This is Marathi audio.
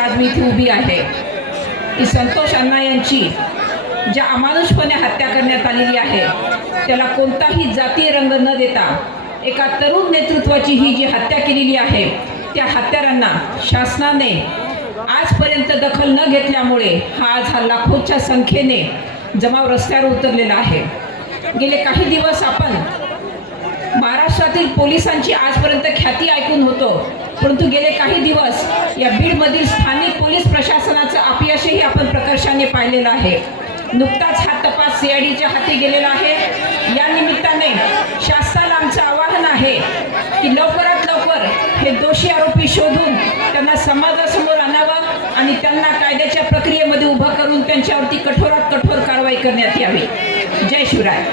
आज मी इथे उभी आहे की संतोष अण्णा यांची ज्या अमानुषपणे हत्या करण्यात आलेली आहे त्याला कोणताही जातीय रंग न देता एका तरुण नेतृत्वाची ही जी हत्या केलेली आहे त्या हत्यारांना शासनाने आजपर्यंत दखल न घेतल्यामुळे हा लाखोच्या संख्येने जमाव रस्त्यावर उतरलेला आहे। गेले काही दिवस आपण महाराष्ट्रातील पोलिसांची आजपर्यंत ख्याती ऐकून होतो, परंतु गेले काही दिवस या बीडमधील स्थानिक पोलीस प्रशासनाचं अपयशही आपण प्रकर्षाने पाहिलेलं आहे। नुकताच हा तपास CIDच्या हाती गेलेला आहे। या निमित्ताने शासनाला आमचं आवाहन आहे की लवकरात लवकर हे दोषी आरोपी शोधून त्यांना समाजासमोर आणावं आणि त्यांना कायद्याच्या प्रक्रियेमध्ये उभं करून त्यांच्यावरती कठोरात कठोर कारवाई करण्यात यावी। जय शिवराय।